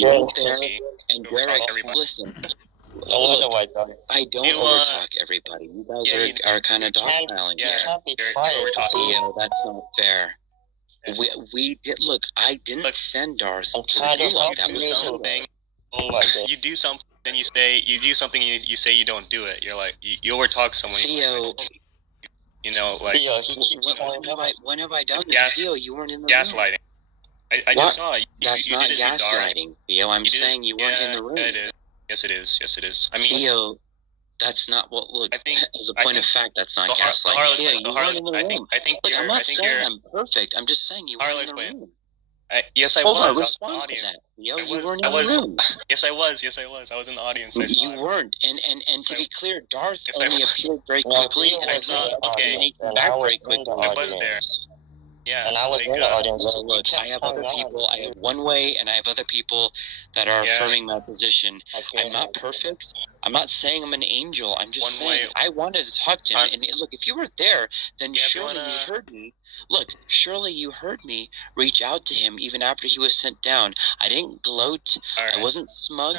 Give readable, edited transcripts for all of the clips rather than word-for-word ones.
you went there, and Derek, listen. I wonder why. I don't overtalk everybody. You guys are kind of dogpiling here. Theo, that's not fair. We did look. I didn't send Darth to the gulag. That was something. Oh my god. You do something, then you say you say you don't do it. You're like you overtalk someone. Theo, you know, like Theo, when have I done this? Theo, you weren't in the room. Gaslighting. I just saw it. That's not gaslighting, Theo. I'm saying you weren't in the room. It is. Yes, it is. Yes, it is. I mean, Theo, that's not what. Look, as a point of fact, that's not gaslighting. Theo, you weren't in the room. Look, I'm not saying I'm perfect. I'm just saying you weren't in the room. Yes, I was. Hold on, respond to that. Theo, you weren't in the room. Yes, I was. Yes, I was. I was in the audience. You weren't. And to be clear, Darth only appeared very quickly, and I saw he came back very quickly. I was there. Yeah, and I was in the audience. Well, look, I have other people. I have one way, and I have other people that are affirming my position. I'm not perfect. I'm not saying I'm an angel. I'm just saying I wanted to talk to him. And look, if you were there, then surely you heard me. Look, surely you heard me reach out to him even after he was sent down. I didn't gloat. Right. I wasn't smug.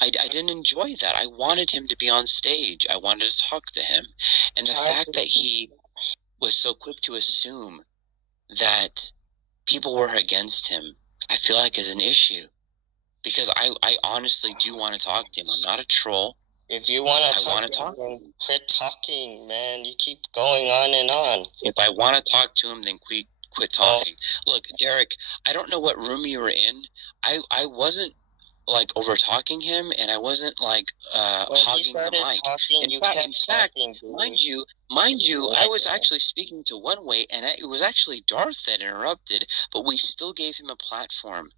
I didn't enjoy that. I wanted him to be on stage. I wanted to talk to him. And the fact that he was so quick to assume that people were against him, I feel like is an issue. Because I honestly do want to talk to him. I'm not a troll. If you want to talk to him, quit talking, man. You keep going on and on. If I want to talk to him, then quit talking. Look, Derek, I don't know what room you were in. I wasn't like over talking him, and I wasn't like hogging the mic. In fact, mind you, I was actually speaking to One Way, and it was actually Darth that interrupted, but we still gave him a platform,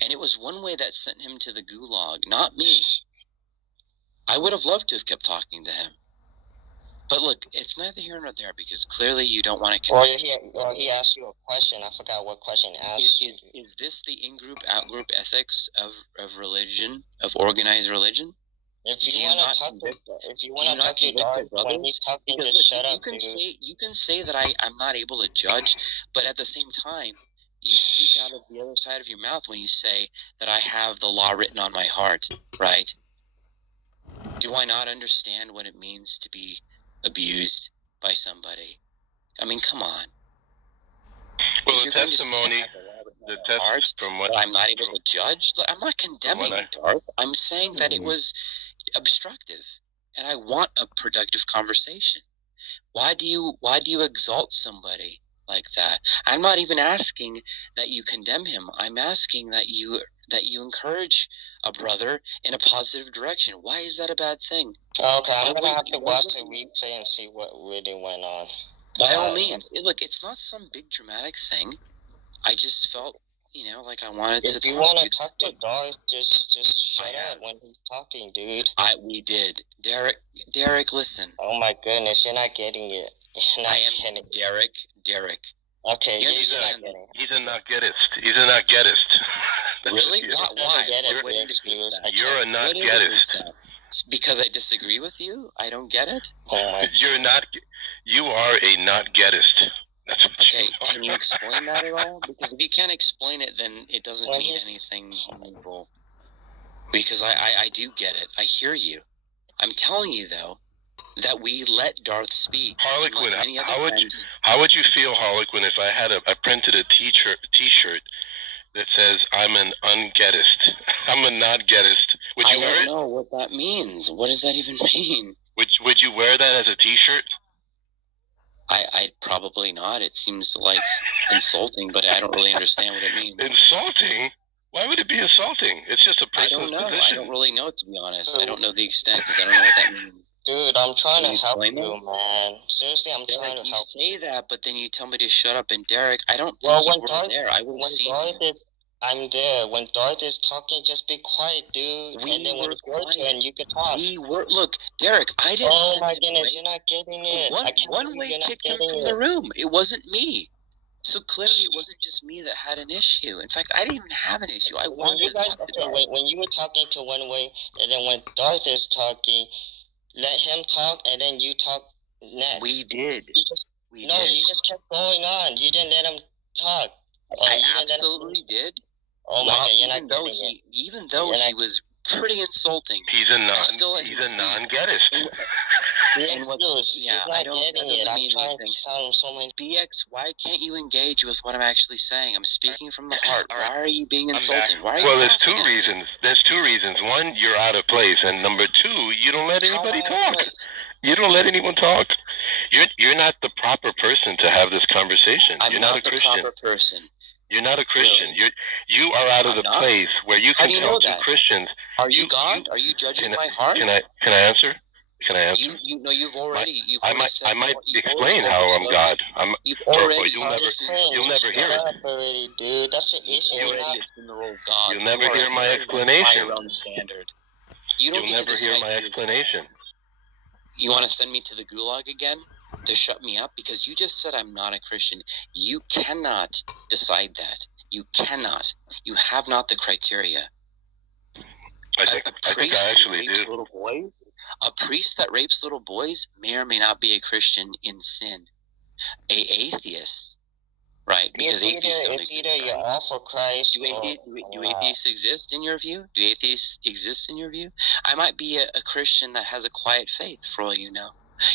and it was One Way that sent him to the gulag, not me. I would have loved to have kept talking to him. But look, it's neither here nor there, because clearly you don't want to connect. He asked you a question. I forgot what question he asked. Is this the in-group, out-group ethics of religion, of organized religion? If you want to talk to Darth when he's talking, because just shut up, you can say that I'm not able to judge, but at the same time, you speak out of the other side of your mouth when you say that I have the law written on my heart, right? Do I not understand what it means to be abused by somebody? I mean, come on. Well, the testimony from what I'm not able to judge. Look, I'm not condemning Darth. I'm saying that it was obstructive, and I want a productive conversation. Why do you exalt somebody like that? I'm not even asking that you condemn him. I'm asking that you encourage a brother in a positive direction. Why is that a bad thing? Okay, I'm going to have to watch the replay and see what really went on. By all means. Look, it's not some big dramatic thing. I just felt, like I wanted to talk to you. If you want to talk to Darth, just shut up when he's talking, dude. We did. Derek, listen. Oh my goodness, you're not getting it. I am getting it. Derek. Okay, he's not getting it. He's a not-gettist. Really? Why? You're a not-gettist. Because I disagree with you? I don't get it? You are a not-gettist. Okay, can you explain that at all? Because if you can't explain it, then it doesn't mean anything meaningful. Because I do get it. I hear you. I'm telling you, though, that we let Darth speak. Harlequin, how would you feel, Harlequin, if I printed a T-shirt that says I'm an ungettist? I'm a not-gettist. Would you wear it? I don't know what that means. What does that even mean? Would you wear that as a T-shirt? I'd probably not. It seems like insulting, but I don't really understand what it means. Insulting? Why would it be insulting? It's just a personal position. I don't know. I don't really know, to be honest. I don't know the extent because I don't know what that means. Dude, I'm trying to help you, man. Seriously, I'm trying to help you. You say that, but then you tell me to shut up. And Derek, I don't think you were there. I would have seen you. I'm there. When Darth is talking, just be quiet, dude. And then when it's your turn, you can talk. Look, Derek, I didn't. Oh my goodness, you're not getting it. One way kicked him from the room. It wasn't me. So clearly, it wasn't just me that had an issue. In fact, I didn't even have an issue. I wanted to talk to Darth. When you were talking to One Way, and then when Darth is talking, let him talk, and then you talk next. We did. You just kept going on. You didn't let him talk. I absolutely did. Oh my God, you're not getting it. Even though he was pretty insulting. He's a non-gettist. He's not getting it. I'm trying to tell him so many. BX, why can't you engage with what I'm actually saying? I'm speaking from the heart. Why are you being insulting? Why are you there's two reasons. There's two reasons. One, you're out of place, and number two, you don't let anybody talk. You don't let anyone talk. You're not the proper person to have this conversation. You're not a Christian. I'm not the proper person. You're not a Christian. Really? You are out of the place where you can talk to Christians. Are you God? Are you judging my heart? Can I answer? Can I answer? You've already. I might explain how I'm God. You've already. You'll never hear it. Already, dude. That's what issue. You'll never hear my explanation. You'll never hear my explanation. You want to send me to the gulag again to shut me up? Because you just said I'm not a Christian. You cannot decide that. You cannot. You have not the criteria. I think I actually do. Little boys, a priest that rapes little boys may or may not be a Christian in sin. A atheist, right? Because it's either you're all for Christ. Do atheists exist in your view? Do atheists exist in your view? I might be a Christian that has a quiet faith, for all you know.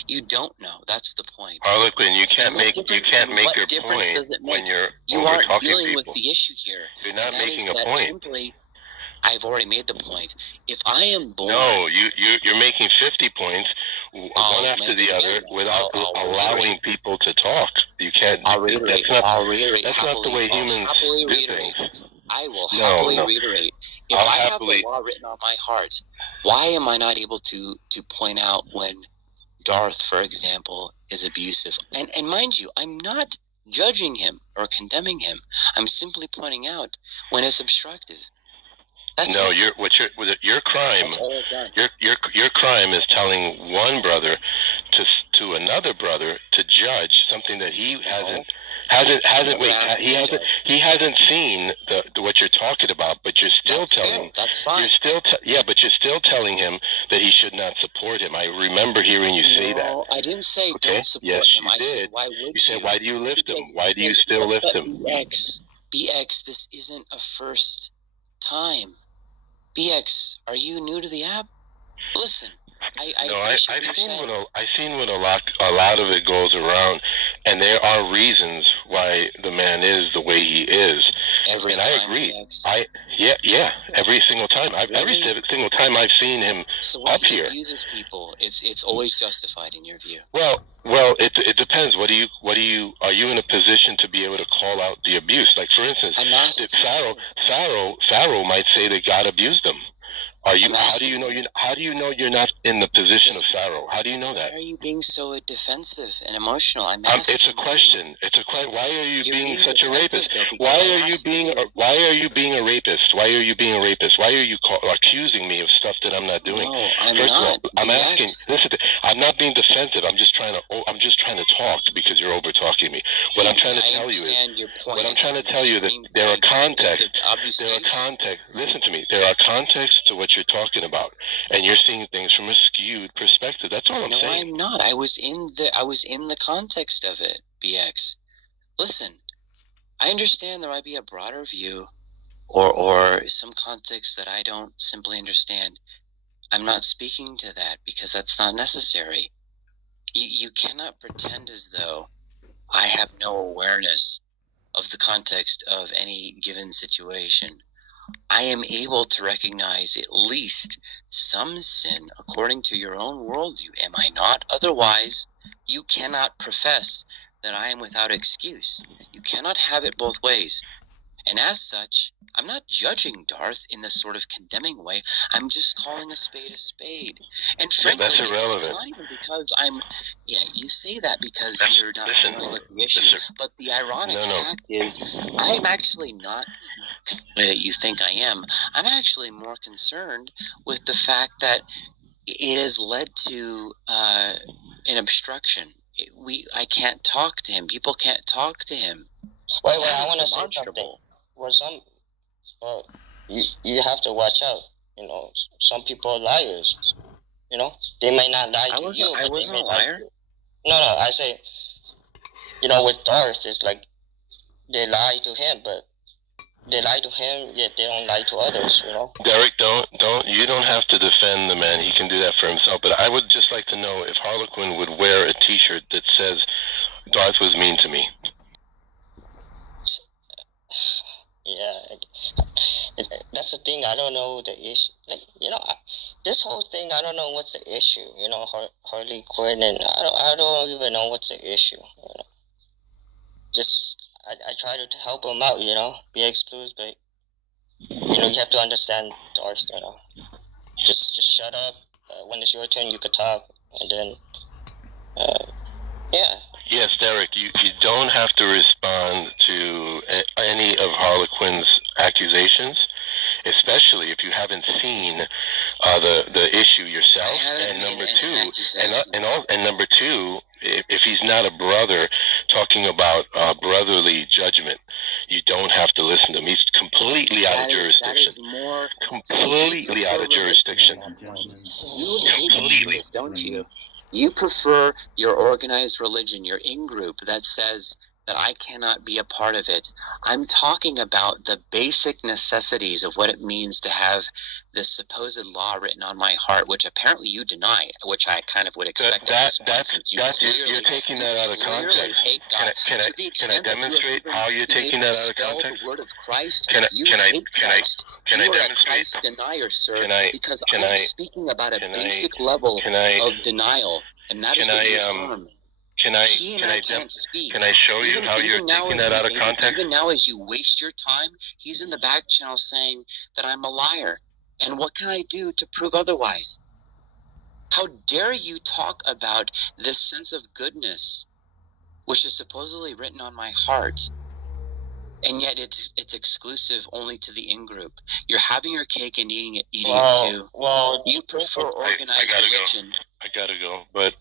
You don't know. That's the point. Harlequin, you can't make your point when you aren't dealing with the issue here. You're not making a point. Simply, I've already made the point. If I am born... No, you're making 50 points, one after the other, without allowing people to talk. You can't... I'll reiterate. That's not the way humans do things. I will happily reiterate. If I have the law written on my heart, why am I not able to point out when Darth, for example, is abusive? And mind you, I'm not judging him or condemning him. I'm simply pointing out when it's obstructive. Your crime. Your crime is telling one brother to another brother to judge something that he hasn't seen what you're talking about, but you're still telling him. That's fine. But you're still telling him that he should not support him. I remember hearing you say that. No, I didn't say don't support him. Yes, you did. Why would you said, why do you lift him? Why do you still lift him? BX, this isn't a first time. BX, are you new to the app? Listen, I've seen when a lot of it goes around, and there are reasons why the man is the way he is. Every time, I agree. BX. Every single time. Every single time I've seen him up here. So when he abuses people, it's always justified in your view. Well, it depends. Are you in a position to be able to call out the abuse? Like, for instance, Pharaoh might say that God abused him. How do you know you're not in the position of Pharaoh? How do you know that? Why are you being so defensive and emotional? It's a question. Why are you being such a rapist? Why are you being a rapist? Why are you being a rapist? Why are you accusing me of stuff that I'm not doing? No, I'm First not. of all, I'm asking. Listen, I'm not being defensive. I'm just trying to talk because you're over talking me. What I'm trying to tell you is that there are contexts. Listen to me. There are contexts to what you're talking about, and you're seeing things from a skewed perspective. That's all I'm saying. No, I'm not. I was in the context of it, BX. Listen, I understand there might be a broader view or some context that I don't simply understand. I'm not speaking to that because that's not necessary. You cannot pretend as though I have no awareness of the context of any given situation. I am able to recognize at least some sin according to your own worldview. Am I not? Otherwise, you cannot profess that I am without excuse. You cannot have it both ways. And as such, I'm not judging Darth in this sort of condemning way. I'm just calling a spade a spade. And frankly, it's not even because I'm... Yeah, you say that because you're not dealing with the issue. But the ironic fact is, I'm actually not the way that you think I am. I'm actually more concerned with the fact that it has led to an obstruction. I can't talk to him. People can't talk to him. Wait, I want to say something. You have to watch out. Some people are liars. They may not lie to you. I wasn't a liar. No, I say, with Darth, it's like they lie to him, but they lie to him, yet they don't lie to others, you know? Derek, you don't have to defend the man. He can do that for himself. But I would just like to know if Harlequin would wear a T-shirt that says, Darth was mean to me. Yeah, that's the thing. I don't know the issue. Like, you know, this whole thing, I don't know what's the issue. You know, Harley Quinn, and I don't even know what's the issue. You know, just I try to help him out. You know, be exclusive, but you know, you have to understand Darth. You know, just shut up. When it's your turn, you could talk, and then, yeah. Yes, Derek, you don't have to respond to any of Harlequin's accusations, especially if you haven't seen the issue yourself. And number two, if he's not a brother talking about brotherly judgment, you don't have to listen to him. He's completely out of jurisdiction. Completely out of jurisdiction. You hate this, don't you? You prefer your organized religion, your in-group that says that I cannot be a part of it. I'm talking about the basic necessities of what it means to have this supposed law written on my heart, which apparently you deny, which I kind of would expect at this point, since you're taking that out of context. Can I demonstrate how you're taking that out of context? The word of Christ, can I demonstrate? A Christ denier, sir, because I'm speaking about a basic level of denial, and that is what you affirm. Can I show you how you're taking that out of context? Even now, as you waste your time, he's in the back channel saying that I'm a liar. And what can I do to prove otherwise? How dare you talk about this sense of goodness, which is supposedly written on my heart, and yet it's exclusive only to the in-group. You're having your cake and eating it too. Well, you prefer organized religion. I gotta go, but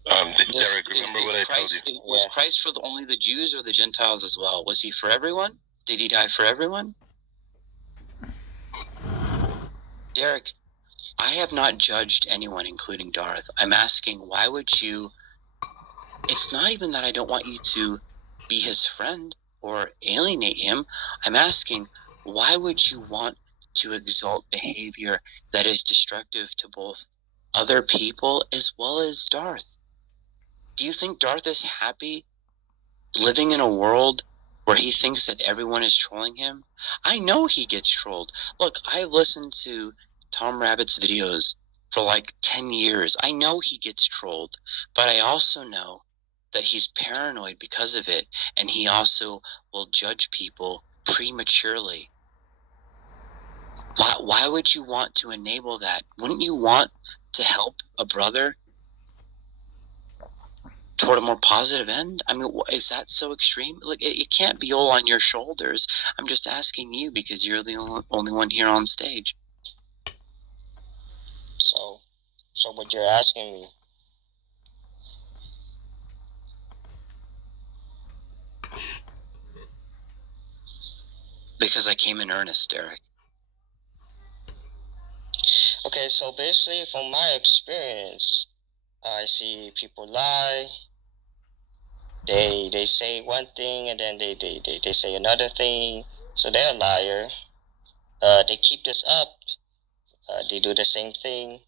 Derek, remember what I told you. Was Christ for only the Jews or the Gentiles as well? Was he for everyone? Did he die for everyone? Derek, I have not judged anyone, including Darth. I'm asking, why would you... It's not even that I don't want you to be his friend or alienate him. I'm asking, why would you want to exalt behavior that is destructive to both other people as well as Darth? Do you think Darth is happy living in a world where he thinks that everyone is trolling him? I know he gets trolled. Look, I've listened to Tom Rabbit's videos for like 10 years. I know he gets trolled, but I also know that he's paranoid because of it, and he also will judge people prematurely. Why would you want to enable that? Wouldn't you want to help a brother toward a more positive end? I mean, is that so extreme? Like, it can't be all on your shoulders. I'm just asking you because you're the only one here on stage. So what you're asking me? Because I came in earnest, Derek. Okay, so basically, from my experience, I see people lie. They say one thing and then they say another thing. So they're a liar. They keep this up. They do the same thing.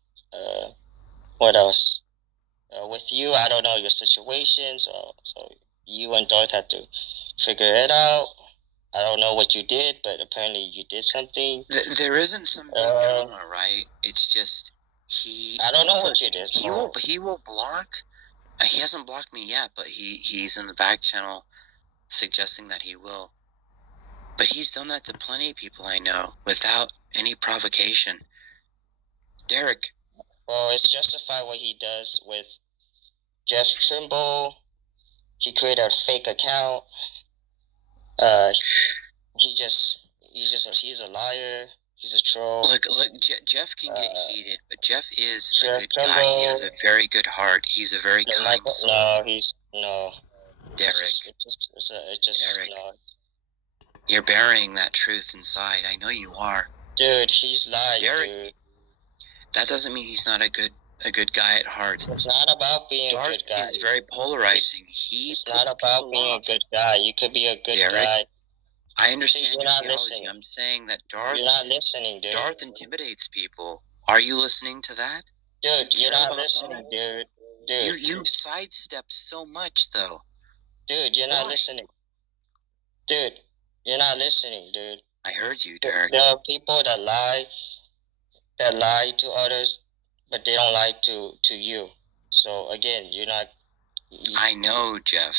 What else? With you, I don't know your situation, so you and Darth have to figure it out. I don't know what you did, but apparently you did something. There isn't some big drama, right? It's just I don't know what you did. He will block. He hasn't blocked me yet, but he's in the back channel suggesting that he will. But he's done that to plenty of people I know without any provocation. Derek. Well, it's justified what he does with Jeff Trimble. He created a fake account. He's a liar. He's a troll. Look, Jeff can get heated, but Jeff is a good guy. He has a very good heart. He's a very kind soul. No. Derek. Derek. No. You're burying that truth inside. I know you are. Dude, he's lying, Derek, dude. That doesn't mean he's not a good guy at heart. It's not about being Darth a good guy. It's very polarizing. It's not about being a good guy. You could be a good guy. I understand you're your not theology. listening. I'm saying that You're not listening, dude. Darth intimidates people. Are you listening to that? Dude, you're not listening, dude. Dude. You sidestep so much, though. Dude, you're not listening. Dude, you're not listening, dude. I heard you, Derek. There are people that lie to others, but they don't lie to you. So again, you're not. I know Jeff,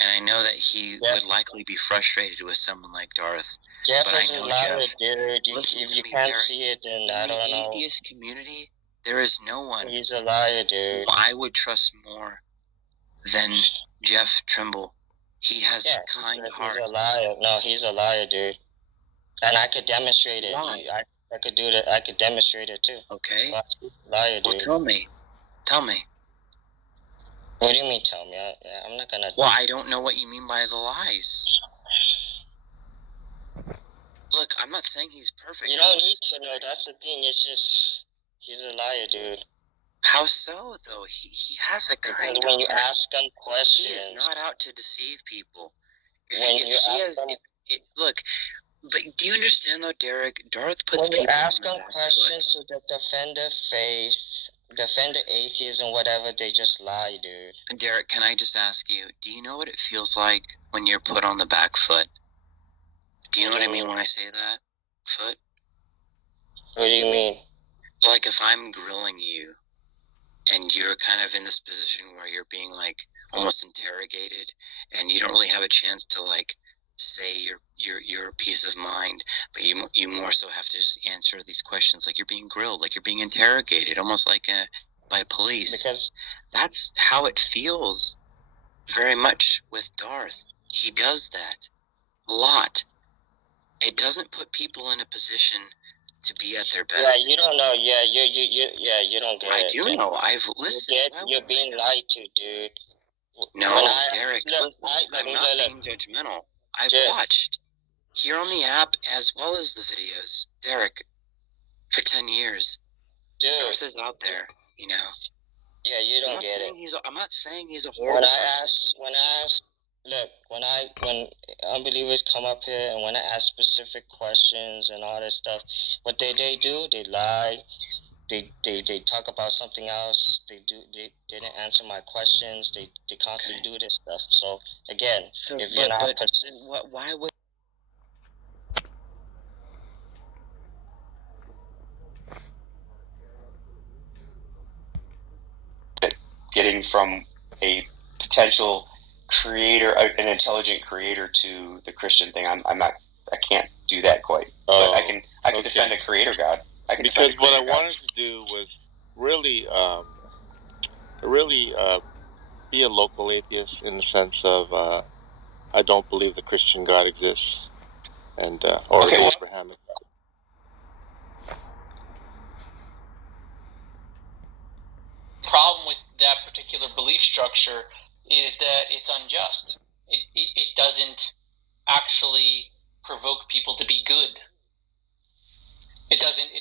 and I know that he would likely be frustrated with someone like Darth. Jeff is a liar, dude. If you can't Derek, see it, then I don't know. In the atheist community, there is no one. He's a liar, dude. I would trust more than Jeff Trimble. He has a kind heart. He's a liar. No, he's a liar, dude. And I could demonstrate it. Why? I could do that. I could demonstrate it too. Okay. Liar, dude. Well, tell me. Tell me. What do you mean, tell me? I'm not gonna. Well, I don't know what you mean by the lies. Look, I'm not saying he's perfect. You don't need to know. That's the thing. It's just he's a liar, dude. How so, though? He has a kind because when you ask him questions, he is not out to deceive people. Look, but do you understand though, Derek? Darth puts people. When you ask them questions to defend their faith, defend the atheism, whatever, they just lie, dude. Derek, can I just ask you? Do you know what it feels like when you're put on the back foot? Do you know what I mean when I say that? Foot. What do you mean? Like if I'm grilling you, and you're kind of in this position where you're being like almost interrogated, and you don't really have a chance to like say your piece of mind, but you more so have to just answer these questions like you're being grilled, like you're being interrogated, almost like by police. Because that's how it feels very much with Darth. He does that a lot. It doesn't put people in a position to be at their best. Yeah, you don't know. Yeah, you don't get it. I do know. I've listened. You're being lied to, dude. No, Derek, I'm not being judgmental. I've watched here on the app as well as the videos, Derek, for 10 years. Dude. Darth is out there, you know. Yeah, you don't get it. I'm not saying he's a horrible when unbelievers come up here and when I ask specific questions and all this stuff, what they do, they lie. They talk about something else. They didn't answer my questions. They constantly do this stuff. So again, if you're not why would getting from a potential creator, an intelligent creator, to the Christian thing? I can't do that quite. But I can defend a creator God. Because what I wanted to do was really be a local atheist in the sense of I don't believe the Christian God exists, and or the Abrahamic God. Problem with that particular belief structure is that it's unjust. It doesn't actually provoke people to be good. It doesn't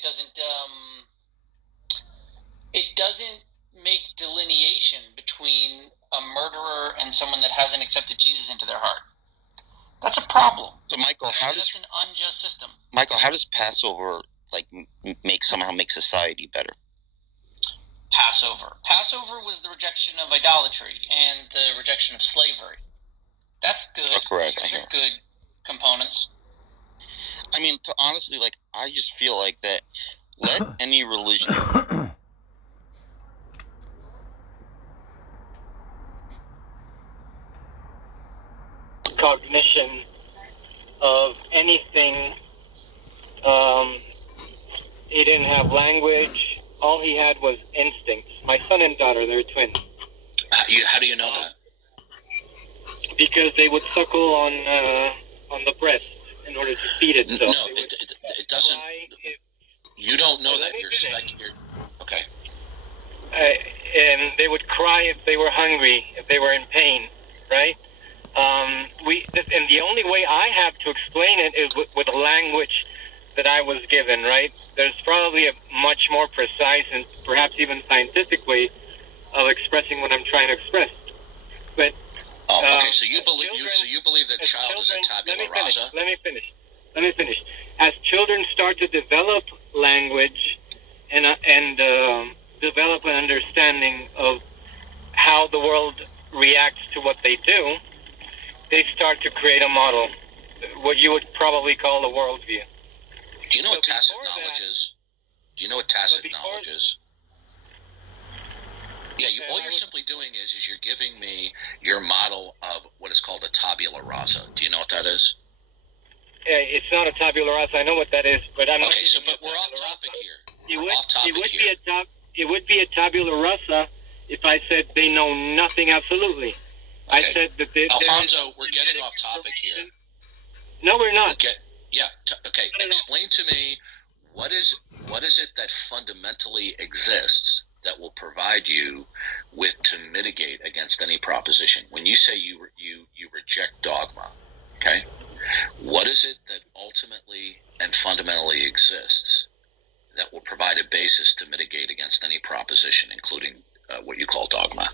make delineation between a murderer and someone that hasn't accepted Jesus into their heart. That's a problem. So, Michael, that's an unjust system. Michael, how does Passover somehow make society better? Passover was the rejection of idolatry and the rejection of slavery. That's good. Oh, correct. Those are good components. I mean, honestly, I just feel like that. Let any religion. Cognition of anything. He didn't have language. All he had was instincts. My son and daughter, they're twins. How do you know that? Because they would suckle on the breast in order to feed itself. No, it doesn't. You don't know that. You're okay. And they would cry if they were hungry, if they were in pain, right? And the only way I have to explain it is with the language that I was given, right? There's probably a much more precise and perhaps even scientific way of expressing what I'm trying to express. But Okay. So you believe that child is a tabula rasa? Let me finish. As children start to develop language and develop an understanding of how the world reacts to what they do, they start to create a model, what you would probably call a worldview. Do you know what tacit knowledge is? Do you know what tacit knowledge is? Yeah, all you're simply doing is you're giving me your model of what is called a tabula rasa. Do you know what that is? Yeah, it's not a tabula rasa. I know what that is, but I'm not. Okay, but we're off topic here. It would be a tabula rasa if I said they know nothing absolutely. Okay. I said that Alfonso, we're getting off topic here. No, we're not. Okay. Explain to me what is it that fundamentally exists that will provide you with to mitigate against any proposition. When you say you reject dogma, okay? What is it that ultimately and fundamentally exists that will provide a basis to mitigate against any proposition, including what you call dogma?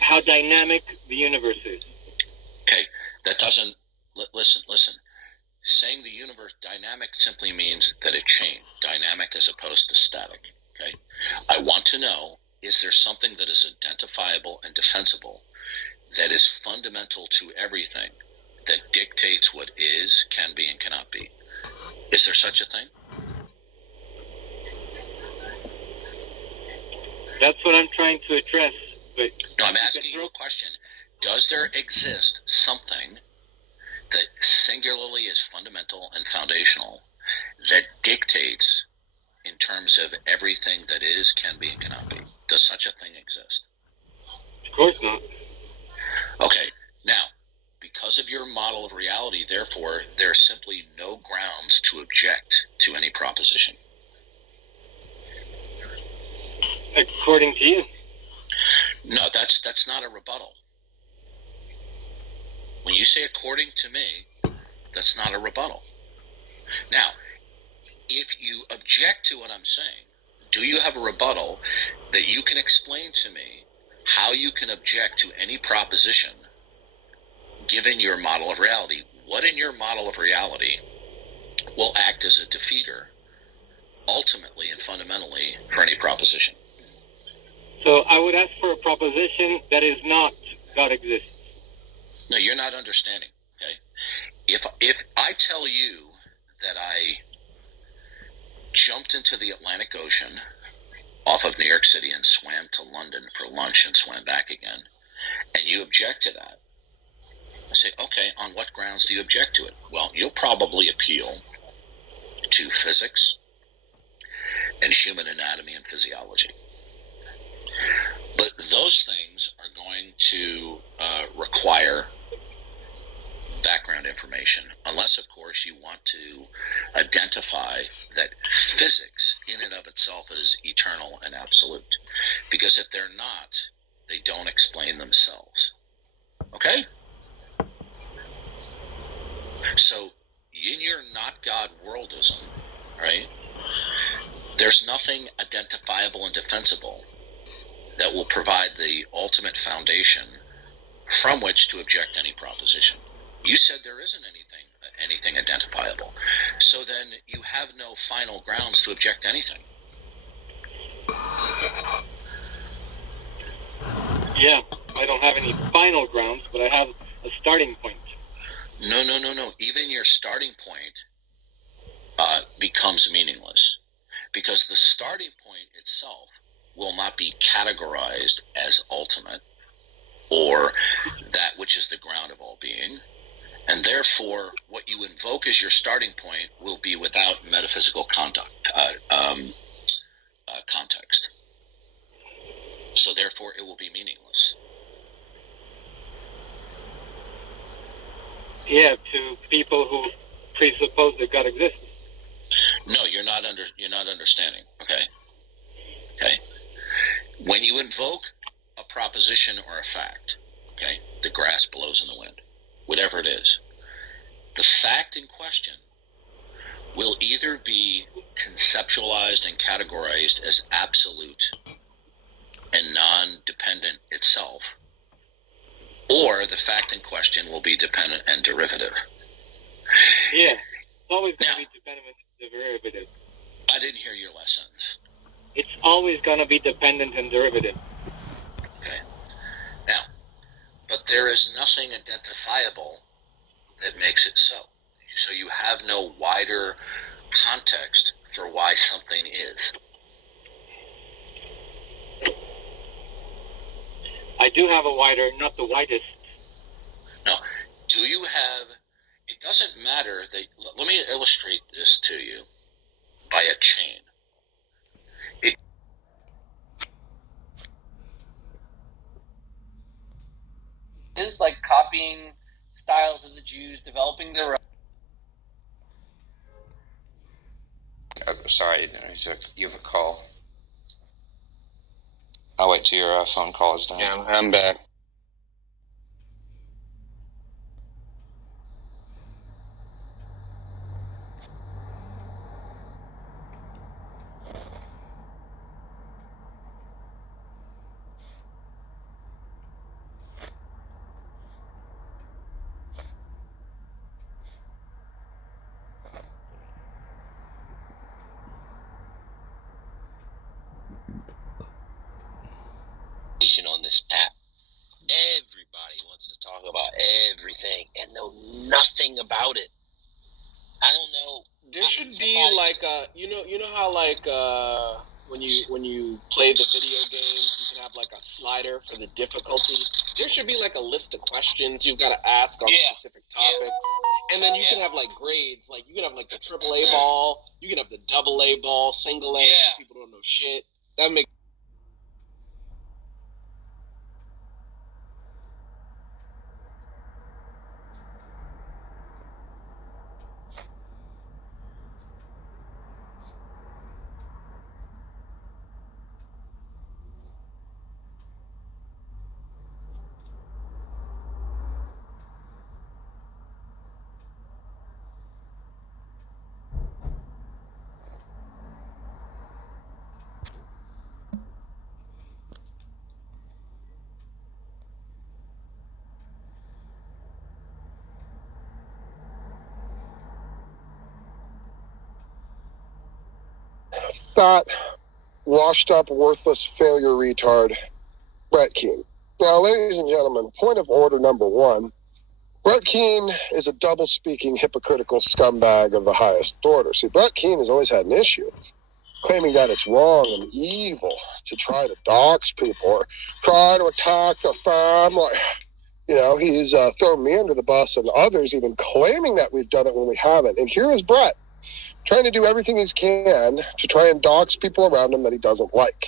How dynamic the universe is. Okay, that doesn't. Listen. Saying the universe dynamic simply means that it changed. Dynamic as opposed to static. Okay, I want to know: is there something that is identifiable and defensible that is fundamental to everything that dictates what is, can be, and cannot be? Is there such a thing? That's what I'm trying to address. But no, I'm asking you a question. Does there exist something that singularly is fundamental and foundational that dictates in terms of everything that is, can be, and cannot be? Does such a thing exist? Of course not. Okay. Now, because of your model of reality, therefore, there's simply no grounds to object to any proposition. According to you. No, that's not a rebuttal. When you say according to me, that's not a rebuttal. Now, if you object to what I'm saying, do you have a rebuttal that you can explain to me how you can object to any proposition given your model of reality? What in your model of reality will act as a defeater ultimately and fundamentally for any proposition? So I would ask for a proposition that is not God exists. No, you're not understanding. Okay, if I tell you that I jumped into the Atlantic Ocean off of New York City and swam to London for lunch and swam back again, and you object to that, I say, okay, on what grounds do you object to it? Well, you'll probably appeal to physics and human anatomy and physiology. But those things are going to require background information, unless, of course, you want to identify that physics in and of itself is eternal and absolute. Because if they're not, they don't explain themselves. Okay? So, in your not God worldism, right, there's nothing identifiable and defensible that will provide the ultimate foundation from which to object any proposition. You said there isn't anything identifiable. So then you have no final grounds to object to anything. Yeah, I don't have any final grounds, but I have a starting point. No. Even your starting point becomes meaningless, because the starting point itself will not be categorized as ultimate or that which is the ground of all being, and therefore what you invoke as your starting point will be without metaphysical context. So therefore it will be meaningless. Yeah, to people who presuppose that God exists. No, you're not understanding. Okay. When you invoke a proposition or a fact, okay, the grass blows in the wind, whatever it is, the fact in question will either be conceptualized and categorized as absolute and non-dependent itself, or the fact in question will be dependent and derivative. Yeah, it's always going to be dependent and derivative. I didn't hear your last sentence. It's always going to be dependent and derivative. Okay. Now, but there is nothing identifiable that makes it so. So you have no wider context for why something is. I do have a wider, not the widest. No. Do you have... It doesn't matter that... Let me illustrate this to you by a chain. Is like copying styles of the Jews, developing their own. Sorry, you have a call. I'll wait till your phone call is done. Yeah, I'm back. On this app, everybody wants to talk about everything and know nothing about it. I don't know. There should be like you know how like when you play the video games, you can have like a slider for the difficulty. There should be like a list of questions you've got to ask on specific topics, and then you can have like grades. Like you can have like the AAA ball, you can have the AA ball, single A. People don't know shit. That makes fat, washed up, worthless failure retard, Brett Keane. Now, ladies and gentlemen, point of order number one, Brett Keane is a double-speaking, hypocritical scumbag of the highest order. See, Brett Keane has always had an issue, claiming that it's wrong and evil to try to dox people or try to attack the family. You know, he's thrown me under the bus and others even claiming that we've done it when we haven't. And here is Brett, trying to do everything he can to try and dox people around him that he doesn't like.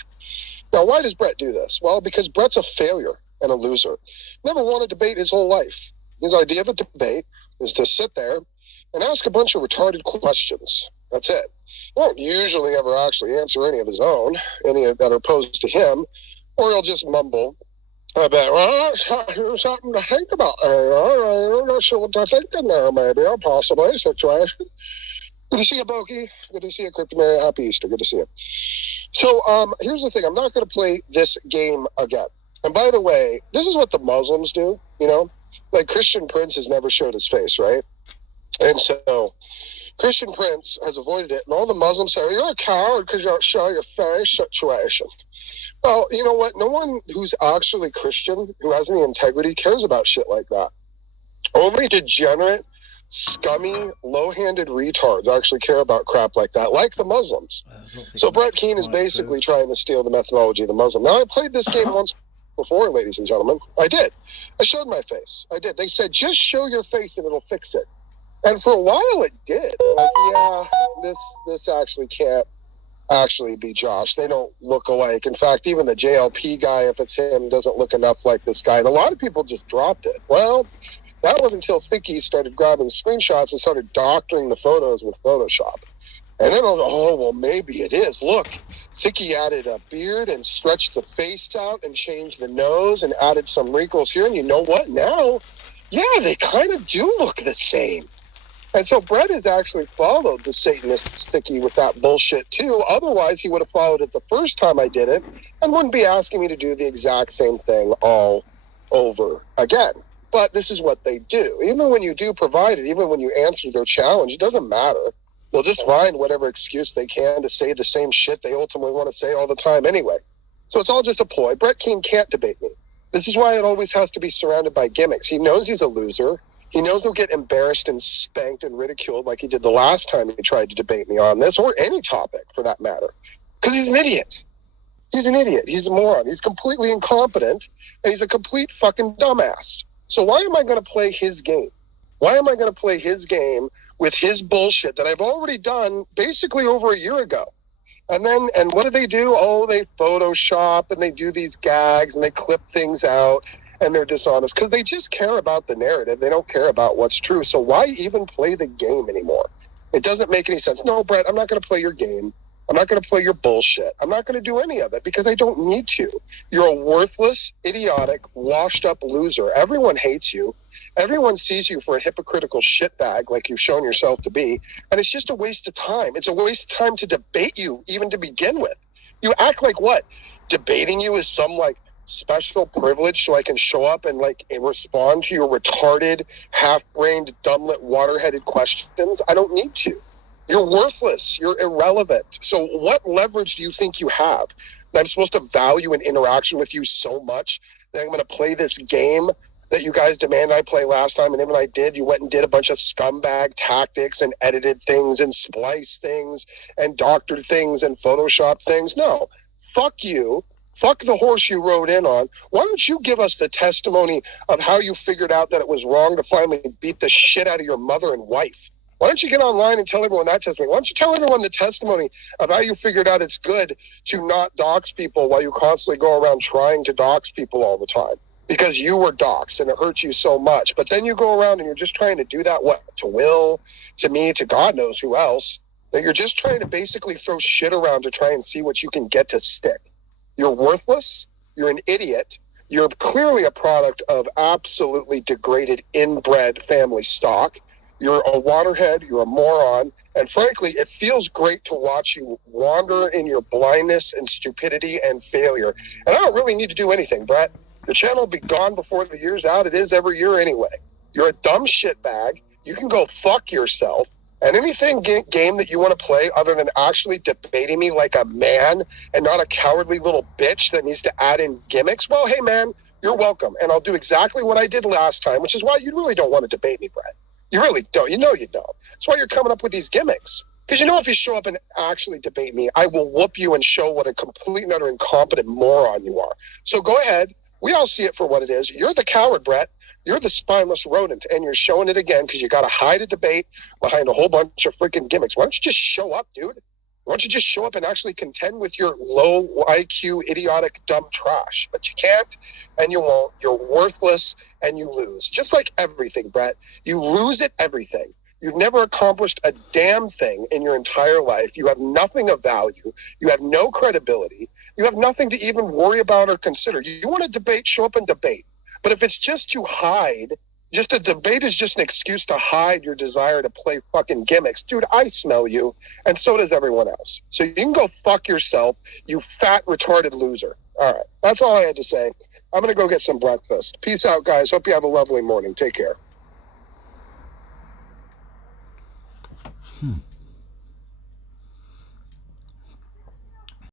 Now, why does Brett do this? Well, because Brett's a failure and a loser. Never won a debate his whole life. His idea of a debate is to sit there and ask a bunch of retarded questions. That's it. He won't usually ever actually answer any of his own, any that are posed to him, or he'll just mumble. I bet, well, there's something to think about. I'm not sure what they're thinking there, maybe, or possibly, situation. Good to see you, Boki. Good to see you, Cryptomary. Happy Easter. Good to see you. So, here's the thing. I'm not going to play this game again. And by the way, this is what the Muslims do, you know? Like, Christian Prince has never showed his face, right? And so, Christian Prince has avoided it. And all the Muslims say, you're a coward because you don't show your face situation. Well, you know what? No one who's actually Christian, who has any integrity, cares about shit like that. Only degenerate, scummy, low-handed retards actually care about crap like that, like the Muslims. So Brett Keane is basically trying to steal the methodology of the Muslim. Now, I played this game once before, ladies and gentlemen. I did. I showed my face. I did. They said, just show your face and it'll fix it. And for a while it did. Like, yeah, this actually can't actually be Josh. They don't look alike. In fact, even the JLP guy, if it's him, doesn't look enough like this guy. And a lot of people just dropped it. Well, that wasn't until Thicky started grabbing screenshots and started doctoring the photos with Photoshop. And then I was like, oh, well, maybe it is. Look, Thicky added a beard and stretched the face out and changed the nose and added some wrinkles here. And you know what? Now, yeah, they kind of do look the same. And so Brett has actually followed the Satanist sticky with that bullshit too. Otherwise, he would have followed it the first time I did it and wouldn't be asking me to do the exact same thing all over again. But this is what they do. Even when you do provide it, even when you answer their challenge, it doesn't matter. They'll just find whatever excuse they can to say the same shit they ultimately want to say all the time anyway. So it's all just a ploy. Brett Keane can't debate me. This is why it always has to be surrounded by gimmicks. He knows he's a loser. He knows he'll get embarrassed and spanked and ridiculed like he did the last time he tried to debate me on this, or any topic for that matter. Because he's an idiot. He's an idiot. He's a moron. He's completely incompetent, and he's a complete fucking dumbass. So why am I going to play his game? Why am I going to play his game with his bullshit that I've already done basically over a year ago? And what do? Oh, they Photoshop and they do these gags and they clip things out and they're dishonest because they just care about the narrative. They don't care about what's true. So why even play the game anymore? It doesn't make any sense. No, Brett, I'm not going to play your game. I'm not going to play your bullshit. I'm not going to do any of it because I don't need to. You're a worthless, idiotic, washed-up loser. Everyone hates you. Everyone sees you for a hypocritical shitbag like you've shown yourself to be, and it's just a waste of time. It's a waste of time to debate you even to begin with. You act like what? Debating you is some, like, special privilege so I can show up and, like, respond to your retarded, half-brained, dumblet, water-headed questions? I don't need to. You're worthless. You're irrelevant. So what leverage do you think you have? That I'm supposed to value an interaction with you so much that I'm going to play this game that you guys demanded I play last time, and then when I did, you went and did a bunch of scumbag tactics and edited things and spliced things and doctored things and Photoshopped things? No. Fuck you. Fuck the horse you rode in on. Why don't you give us the testimony of how you figured out that it was wrong to finally beat the shit out of your mother and wife? Why don't you get online and tell everyone that testimony? Why don't you tell everyone the testimony of how you figured out it's good to not dox people while you constantly go around trying to dox people all the time? Because you were doxxed and it hurts you so much. But then you go around and you're just trying to do that, what? To Will, to me, to God knows who else. That you're just trying to basically throw shit around to try and see what you can get to stick. You're worthless. You're an idiot. You're clearly a product of absolutely degraded, inbred family stock. You're a waterhead. You're a moron. And frankly, it feels great to watch you wander in your blindness and stupidity and failure. And I don't really need to do anything, Brett. The channel will be gone before the year's out. It is every year anyway. You're a dumb shitbag. You can go fuck yourself. And anything game that you want to play other than actually debating me like a man and not a cowardly little bitch that needs to add in gimmicks, well, hey, man, you're welcome. And I'll do exactly what I did last time, which is why you really don't want to debate me, Brett. You really don't. You know you don't. That's why you're coming up with these gimmicks. Because you know if you show up and actually debate me, I will whoop you and show what a complete and utter incompetent moron you are. So go ahead. We all see it for what it is. You're the coward, Brett. You're the spineless rodent, and you're showing it again because you got to hide a debate behind a whole bunch of freaking gimmicks. Why don't you just show up, dude? Why don't you just show up and actually contend with your low IQ, idiotic, dumb trash? But you can't, and you won't. You're worthless, and you lose. Just like everything, Brett. You lose at everything. You've never accomplished a damn thing in your entire life. You have nothing of value. You have no credibility. You have nothing to even worry about or consider. You want to debate, show up and debate. But if it's just to hide, just a debate is just an excuse to hide your desire to play fucking gimmicks. Dude, I smell you, and so does everyone else. So you can go fuck yourself, you fat, retarded loser. All right, that's all I had to say. I'm going to go get some breakfast. Peace out, guys. Hope you have a lovely morning. Take care.